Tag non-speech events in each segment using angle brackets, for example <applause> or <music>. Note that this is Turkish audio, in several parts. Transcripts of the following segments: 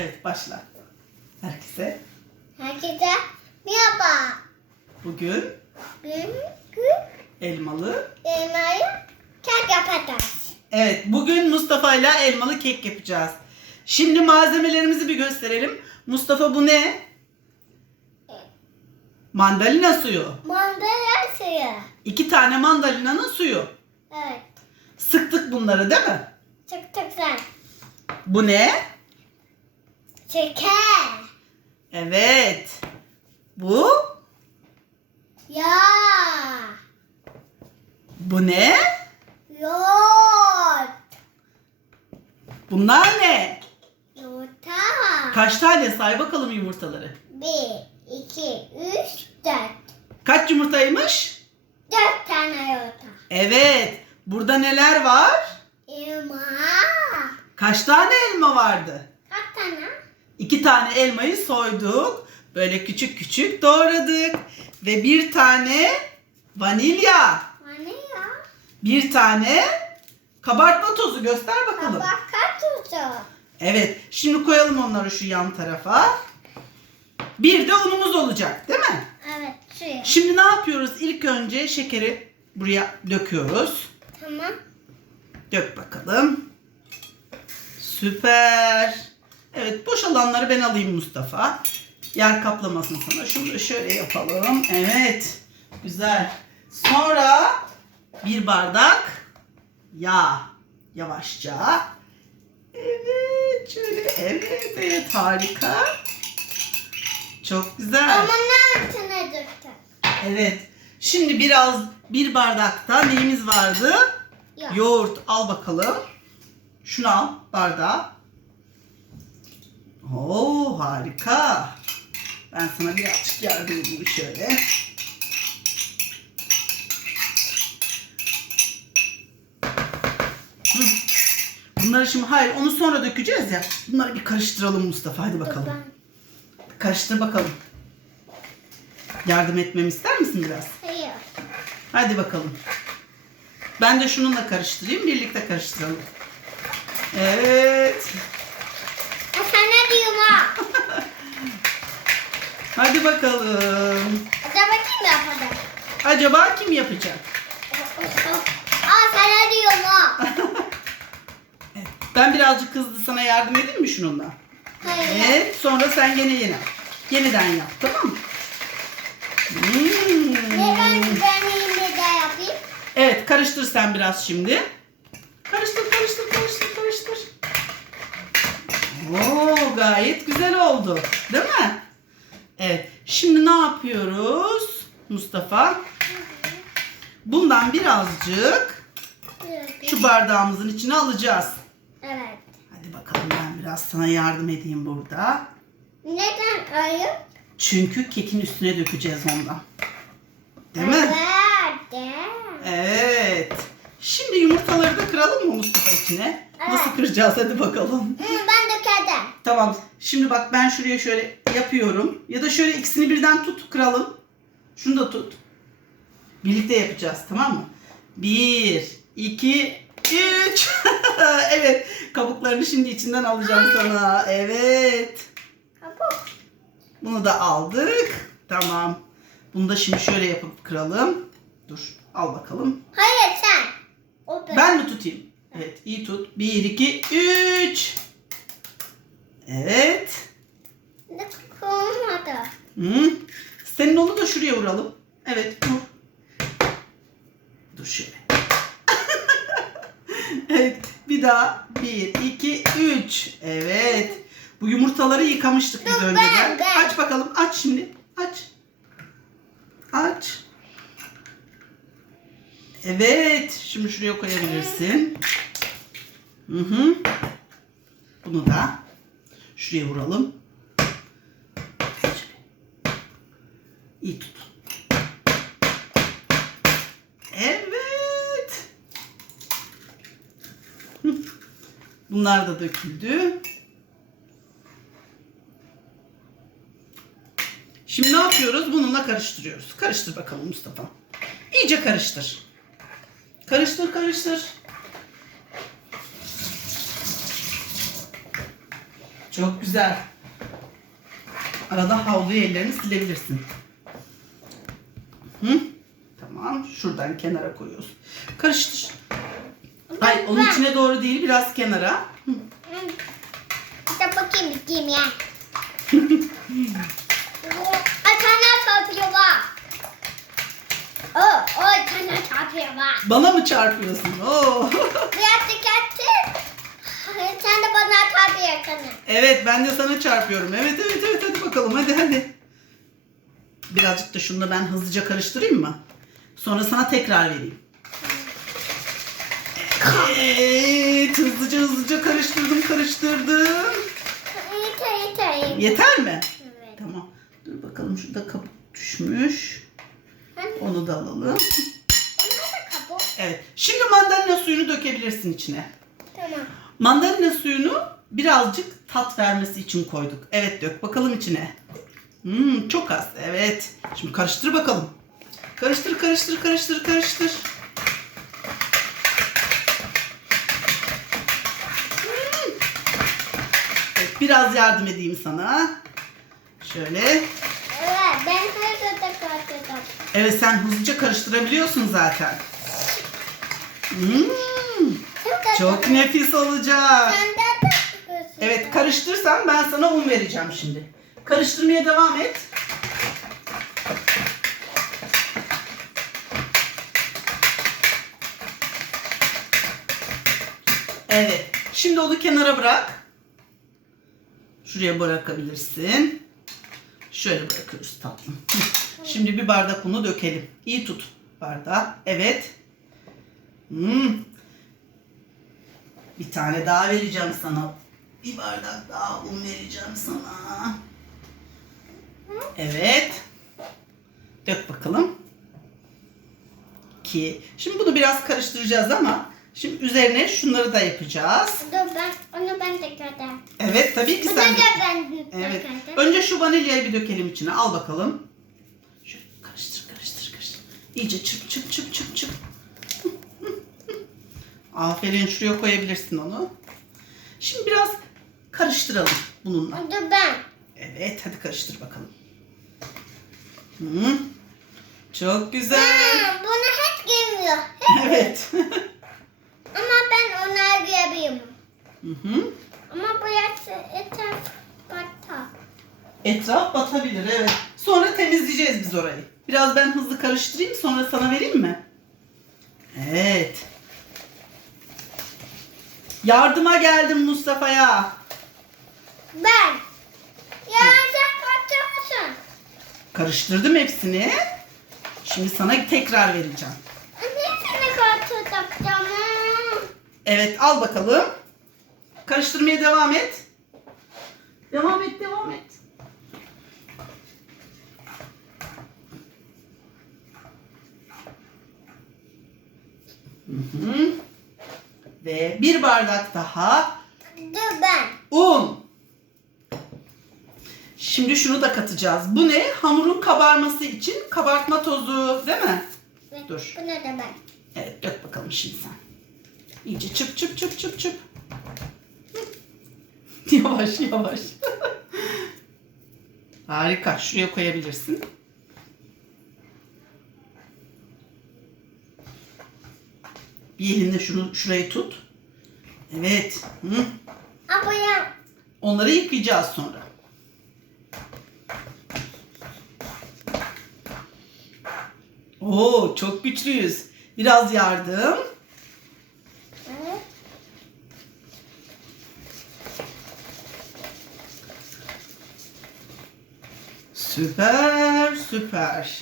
Evet başla. Herkese Herkese merhaba. bugün Bugün elmalı. elmayı kek yapacağız. Evet bugün Mustafa ile elmalı kek yapacağız. Şimdi malzemelerimizi bir gösterelim. Mustafa bu ne? Mandalina suyu. Mandalina suyu. İki tane mandalinanın suyu. Evet. Sıktık bunları değil mi? Çok güzel. Bu ne? Şeker. Evet. Bu? Ya. Bu ne? Yoğurt. Bunlar ne? Yumurta. Kaç tane say bakalım yumurtaları. Bir, iki, üç, dört. Kaç yumurtaymış? Dört tane yumurta. Evet. Burada neler var? Elma. Kaç tane elma vardı? Kaç tane? İki tane elmayı soyduk. Böyle küçük küçük doğradık. Ve bir tane vanilya. Vanilya. Bir tane kabartma tozu göster bakalım. Tabaka tuzu. Evet. Şimdi koyalım onları şu yan tarafa. Bir de unumuz olacak değil mi? Evet suyu. Şimdi ne yapıyoruz? İlk önce şekeri buraya döküyoruz. Tamam. Dök bakalım. Süper. Evet boş alanları ben alayım Mustafa. Yer kaplamasın sana. Şunu da şöyle yapalım. Evet. Güzel. Sonra bir bardak yağ. Yavaşça. Evet. Şöyle. Evet. Evet. Harika. Çok güzel. Ama ne altına döktün? Evet. Şimdi biraz bir bardakta neyimiz vardı? Yok. Yoğurt al bakalım. Şunu al bardağı. Oo harika. Ben sana birazcık yardım edeyim şöyle. Bunları şimdi hayır onu sonra dökeceğiz ya. Bunları bir karıştıralım Mustafa hadi bakalım. Karıştır bakalım. Yardım etmemi ister misin biraz? Hayır. Hadi bakalım. Ben de şununla karıştırayım. Birlikte karıştıralım. Evet. E sana diyorum ha. Hadi bakalım. Acaba kim yapacak? Acaba kim yapacak? Aa sana diyorum ha. <laughs> Ben birazcık hızlı sana yardım edeyim mi şununla? Hayır. Evet. Sonra sen gene yine. Yeniden yap. Tamam mı? Hmm. Ne ben de yapayım? Evet. Karıştır sen biraz şimdi. Karıştır, karıştır, karıştır, karıştır. Oo, gayet güzel oldu. Değil mi? Evet. Şimdi ne yapıyoruz Mustafa? Bundan birazcık şu bardağımızın içine alacağız. Evet. Hadi bakalım ben biraz sana yardım edeyim burada. Neden ayıp? Çünkü kekin üstüne dökeceğiz ondan. Değil mi? Evet. Evet. Şimdi yumurtaları da kıralım mı Mustafa içine? Nasıl Evet. kıracağız hadi bakalım. Tamam. Şimdi bak ben şuraya şöyle yapıyorum. Ya da şöyle ikisini birden tut kıralım. Şunu da tut. Birlikte yapacağız tamam mı? Bir, iki, üç. <laughs> evet. Kabuklarını şimdi içinden alacağım sana. Evet. Kabuk. Bunu da aldık. Tamam. Bunu da şimdi şöyle yapıp kıralım. Dur. Al bakalım. Hayır sen. O ben. Ben mi tutayım? Evet. iyi tut. Bir, iki, üç. Evet. Ne olmadı. Hı. Senin onu da şuraya vuralım. Evet vur. Dur şöyle. <laughs> evet bir daha. Bir, iki, üç. Evet. Bu yumurtaları yıkamıştık biz Dur, ben, önceden. ben. Aç bakalım. Aç şimdi. Aç. Aç. Evet. Şimdi şuraya koyabilirsin. Hı hı. Bunu da şuraya vuralım. İyi tut. Evet. Bunlar da döküldü. Şimdi ne yapıyoruz? Bununla karıştırıyoruz. Karıştır bakalım Mustafa. İyice karıştır. Karıştır karıştır. Çok güzel. Arada havluyu ellerini silebilirsin. Hı? Tamam. Şuradan kenara koyuyoruz. Karıştır. Ay onun içine doğru değil biraz kenara. Hı. Bir bakayım bakayım ya. <laughs> Ay kana çarpıyor bak. Oh, oy kana çarpıyor bak. Bana mı çarpıyorsun? Oo. Biraz dikkatli. <laughs> Sen de bana çarpıyor kana. evet ben de sana çarpıyorum. Evet evet evet hadi bakalım hadi hadi. Birazcık da şunu da ben hızlıca karıştırayım mı? Sonra sana tekrar vereyim. Evet hızlıca hızlıca karıştırdım karıştırdım. Yeter yeter. Yeter mi? Evet. Tamam. Dur bakalım şurada kabuk düşmüş. Onu da alalım. onlar da kabuk. Evet. Şimdi mandalina suyunu dökebilirsin içine. Tamam. Mandalina suyunu birazcık tat vermesi için koyduk. Evet dök bakalım içine. Hmm, çok az. Evet. Şimdi karıştır bakalım. Karıştır karıştır karıştır karıştır. Hmm. Evet, biraz yardım edeyim sana. Şöyle. Evet ben her. Evet sen hızlıca karıştırabiliyorsun zaten. Hmm, çok nefis olacak. Evet karıştırsan ben sana un vereceğim şimdi. Karıştırmaya devam et. Evet. Şimdi onu kenara bırak. Şuraya bırakabilirsin. Şöyle bırakıyoruz tatlım. Şimdi bir bardak unu dökelim. İyi tut bardağı. Evet. Hmm. Bir tane daha vereceğim sana. Bir bardak daha un vereceğim sana. Evet. Dök bakalım. Ki şimdi bunu biraz karıştıracağız ama şimdi üzerine şunları da yapacağız. Dur ben onu ben gördüm. Evet tabii ki Bu da sen. da ben de Evet. Önce şu vanilyayı bir dökelim içine. Al bakalım. Şöyle karıştır karıştır karıştır. İyice çırp çırp çırp çırp çırp. Aferin şuraya koyabilirsin onu. Şimdi biraz karıştıralım bununla. Dur ben. Evet hadi karıştır bakalım. Hı. Çok güzel. Hmm, bunu hiç girmiyor. <laughs> Evet. <laughs> Ama ben onları giyebilirim. Hı hı. Ama bu etraf batta. Etraf batabilir evet. Sonra temizleyeceğiz biz orayı. Biraz ben hızlı karıştırayım sonra sana vereyim mi? Evet. Yardıma geldim Mustafa'ya. Ben. Ya sen kaçıyor musun? Karıştırdım hepsini. Şimdi sana tekrar vereceğim. Niye seni kaçıyor takacağım? Evet al bakalım. Karıştırmaya devam et. Devam et devam et. Hı. Ve bir bardak daha Dur ben. un. Şimdi şunu da katacağız. Bu ne? Hamurun kabarması için kabartma tozu değil mi? Ve Dur. Bunu da ben. Evet dök bakalım şimdi sen. İyice çıp çıp çıp çıp çıp. <laughs> Yavaş yavaş. <laughs> Harika. Şuraya koyabilirsin. Bir elinde şunu şurayı tut. Evet. Hı. Ama ya Onları yıkayacağız sonra. Oo çok güçlüyüz. Biraz yardım. Süper. Süper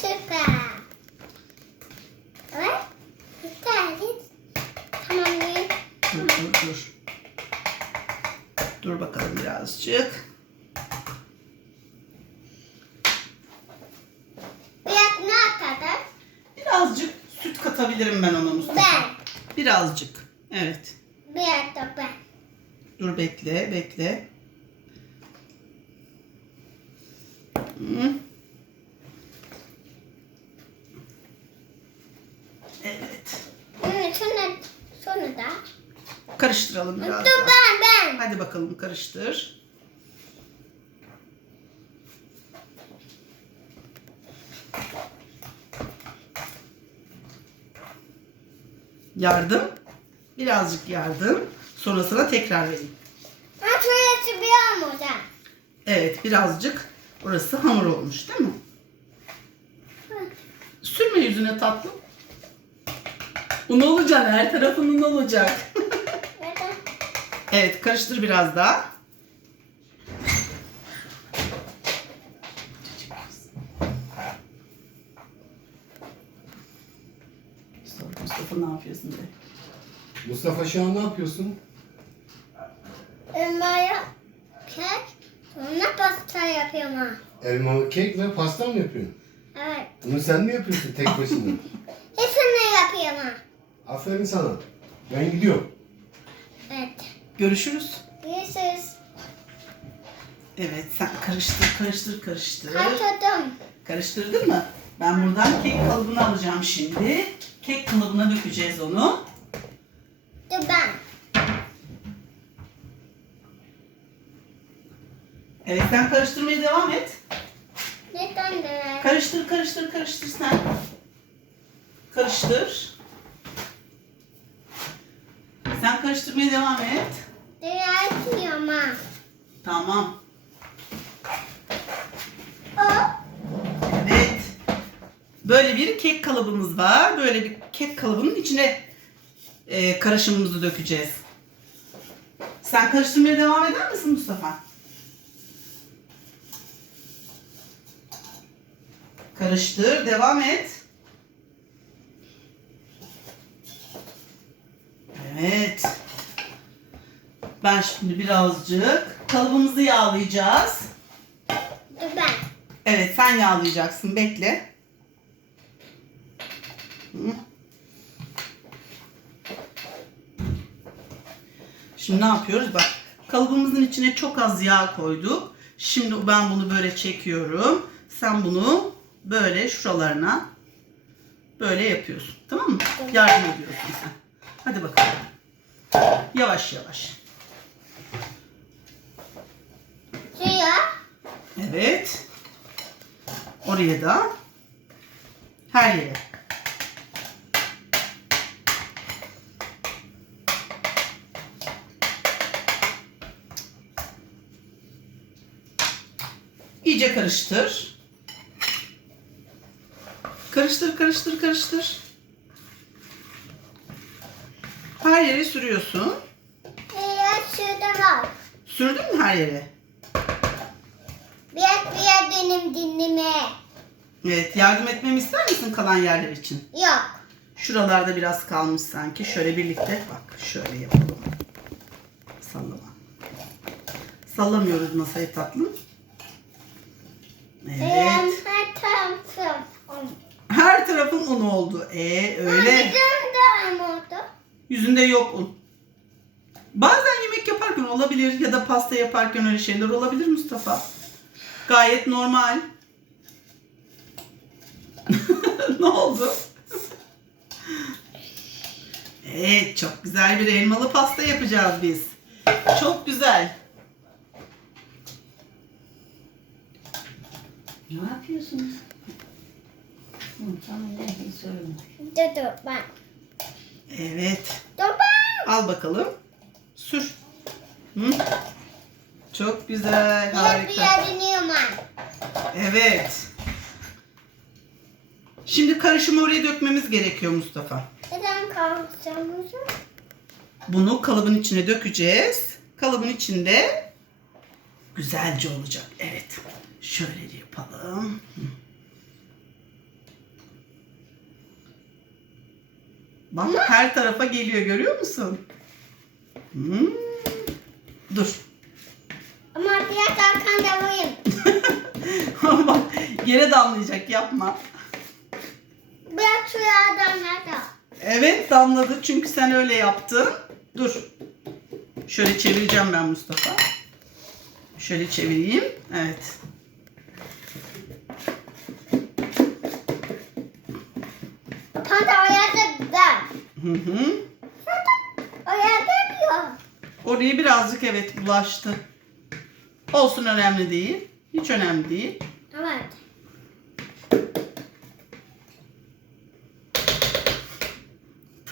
süper. Evet. Süper. Tamam değil. Dur dur dur. Dur bakalım birazcık. Biraz ne kadar? Birazcık süt katabilirim ben ona Mustafa. Ben. Birazcık. Evet. Biraz da ben. Dur bekle bekle. Hı. Evet. Evet, sonra, sonra da Karıştıralım biraz Dur daha. ben ben. Hadi bakalım karıştır. Yardım. Birazcık yardım. Sonrasına tekrar vereyim. Ha şöyle bir hocam? Evet birazcık burası hamur olmuş değil mi? Sürme yüzüne tatlım. Un olacak her tarafın un olacak. Evet karıştır biraz daha. Mustafa, ne yapıyorsun de? Mustafa şu an ne yapıyorsun? Elmaya kek sonra pasta yapıyorum ha. Elmalı kek ve pasta mı yapıyorsun? Evet. Bunu sen mi yapıyorsun tek başına? <laughs> Hepsini yapıyorum ha. Aferin sana. Ben gidiyorum. Evet. Görüşürüz. Görüşürüz. Evet sen karıştır karıştır karıştır. Katladım. Karıştırdın mı? Ben buradan kek kalıbını alacağım şimdi. Kek kalıbına dökeceğiz onu. Dur ben. Evet sen karıştırmaya devam et. Neden de? Karıştır karıştır karıştır sen. Karıştır. Sen karıştırmaya devam et. Yapıyorum ha. Tamam. O. Evet. Böyle bir kek kalıbımız var. Böyle bir kek kalıbının içine e, karışımımızı dökeceğiz. Sen karıştırmaya devam eder misin Mustafa? Karıştır, devam et. Evet. Ben şimdi birazcık kalıbımızı yağlayacağız. Ben. Evet sen yağlayacaksın. Bekle. Şimdi ne yapıyoruz? Bak kalıbımızın içine çok az yağ koyduk. Şimdi ben bunu böyle çekiyorum. Sen bunu böyle şuralarına böyle yapıyorsun. Tamam mı? Yardım ediyorsun sen. Hadi bakalım. Yavaş yavaş. Suya. Evet. Oraya da. Her yere. İyice karıştır. Karıştır, karıştır, karıştır. Her yere sürüyorsun. Suya şurada var. Sürdün mü her yere? Biraz biraz benim dinleme. Evet, yardım etmemi ister misin kalan yerler için? Yok. Şuralarda biraz kalmış sanki. Şöyle birlikte bak şöyle yapalım. Sallama. Sallamıyoruz masayı tatlım. Evet. Her tarafım. Her tarafın un oldu. E öyle. Bizim de oldu. Yüzünde yok un. Bazen yemek yaparken olabilir ya da pasta yaparken öyle şeyler olabilir Mustafa. Gayet normal. <laughs> ne oldu? Evet, çok güzel bir elmalı pasta yapacağız biz. Çok güzel. Ne yapıyorsunuz? Hı, tamam ne. Dur dur ben. Evet. Ben. Al bakalım. Sür. Hı? Çok güzel. Harika. Evet. Şimdi karışımı oraya dökmemiz gerekiyor Mustafa. Neden kalkacağımızı? Bunu kalıbın içine dökeceğiz. Kalıbın içinde güzelce olacak. Evet. Şöyle yapalım. Hı. Bak her tarafa geliyor görüyor musun? Hmm. Dur. Ama biraz arkandalıyım. <laughs> Bak yere damlayacak yapma. Bırak suya adamlar da. Evet damladı çünkü sen öyle yaptın. Dur. Şöyle çevireceğim ben Mustafa. Şöyle çevireyim. Evet. Panda oynadı ben. Hı hı. Oynadı Oraya birazcık evet bulaştı. Olsun önemli değil. Hiç önemli değil. Evet.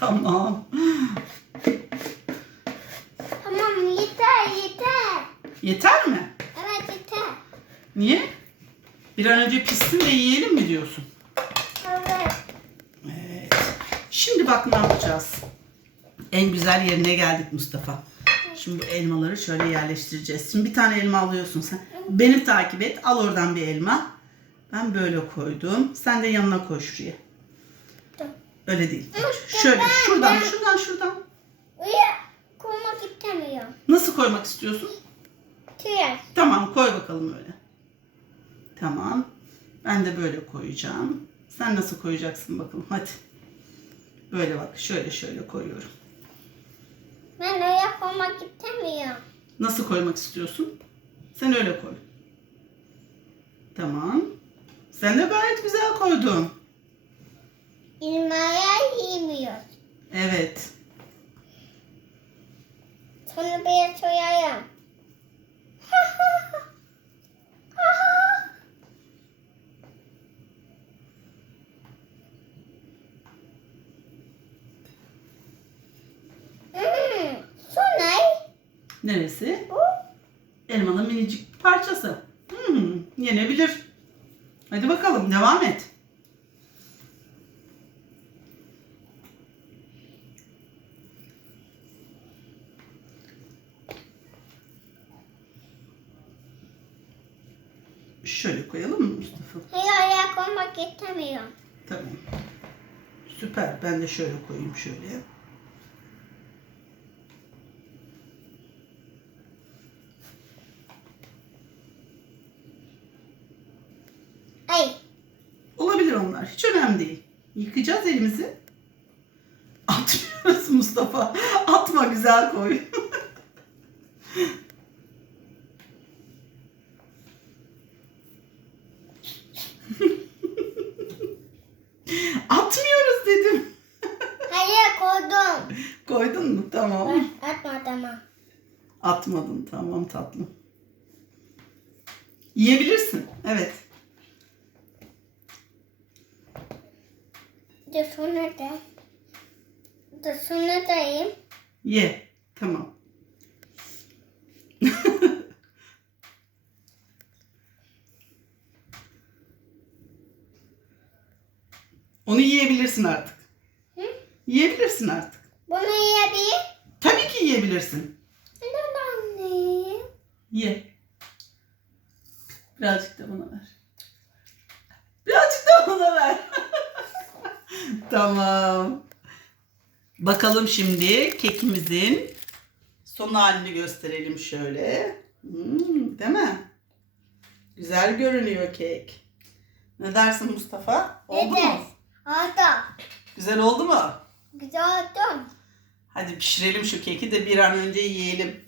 Tamam. Tamam yeter yeter. Yeter mi? Evet yeter. Niye? Bir an önce pişsin de yiyelim mi diyorsun? Evet. Evet. Şimdi bak ne yapacağız? En güzel yerine geldik Mustafa. Şimdi bu elmaları şöyle yerleştireceğiz. Şimdi bir tane elma alıyorsun sen. Beni takip et. Al oradan bir elma. Ben böyle koydum. Sen de yanına koy şuraya. Öyle değil. Şöyle şuradan şuradan şuradan. Koymak istemiyorum. Nasıl koymak istiyorsun? Tüyer. Tamam koy bakalım öyle. Tamam. Ben de böyle koyacağım. Sen nasıl koyacaksın bakalım hadi. Böyle bak şöyle şöyle koyuyorum. Ben öyle koymak istemiyorum. Nasıl koymak istiyorsun? Sen öyle koy. Tamam. Sen de gayet güzel koydun. İlmaya yemiyor. Evet. Sonra bir soyayım. <laughs> Hmm, Su ne? Neresi? Elmanın minicik parçası. Hmm, yenebilir. Hadi bakalım devam et. Şöyle koyalım mı Mustafa? Hayır öyle koymak istemiyorum. Tamam. Süper. Ben de şöyle koyayım şöyle. Ay. Olabilir onlar. Hiç önemli değil. Yıkayacağız elimizi. Atmıyoruz Mustafa. Atma güzel koy. Atmıyoruz dedim. Hayır koydum. Koydun mu? Tamam. Atmadım ama. Atmadın. Tamam tatlım. Yiyebilirsin. Evet. De sonra da. De sonra dayım. Ye. Tamam. <laughs> Onu yiyebilirsin artık. Hı? Yiyebilirsin artık. Bunu yiyebilir. Tabii ki yiyebilirsin. Neden anne? Ye. Birazcık da bana ver. Birazcık da bana ver. <laughs> tamam. Bakalım şimdi kekimizin son halini gösterelim şöyle. Hmm, değil mi? Güzel görünüyor kek. Ne dersin Mustafa? Oldu mu? Evet. Oldu. Güzel oldu mu? Güzel oldu. Hadi pişirelim şu keki de bir an önce yiyelim.